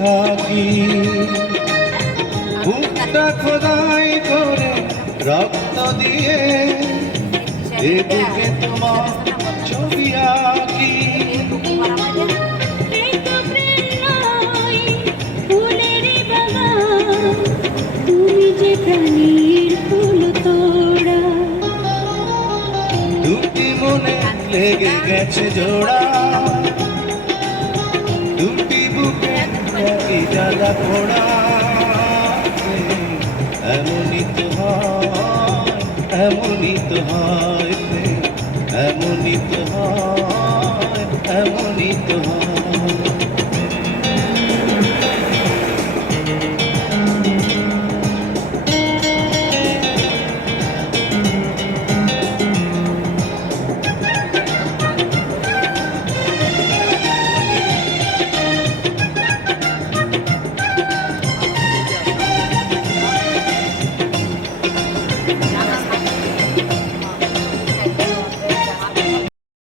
থাকি। বুকটা খোদাই করে রক্ত দিয়ে এ বুকে তোমার ছবি আঁকি। তুমি যে প্রাণীর ফুল তোড়া, দুটি মনে লেগে গেছে জোড়া, দুটি বুকে একই জ্বালা পোড়া। এমনই তো হয়, এমনই তো হয়, এমনই তো হয়, এমনই তো হয়।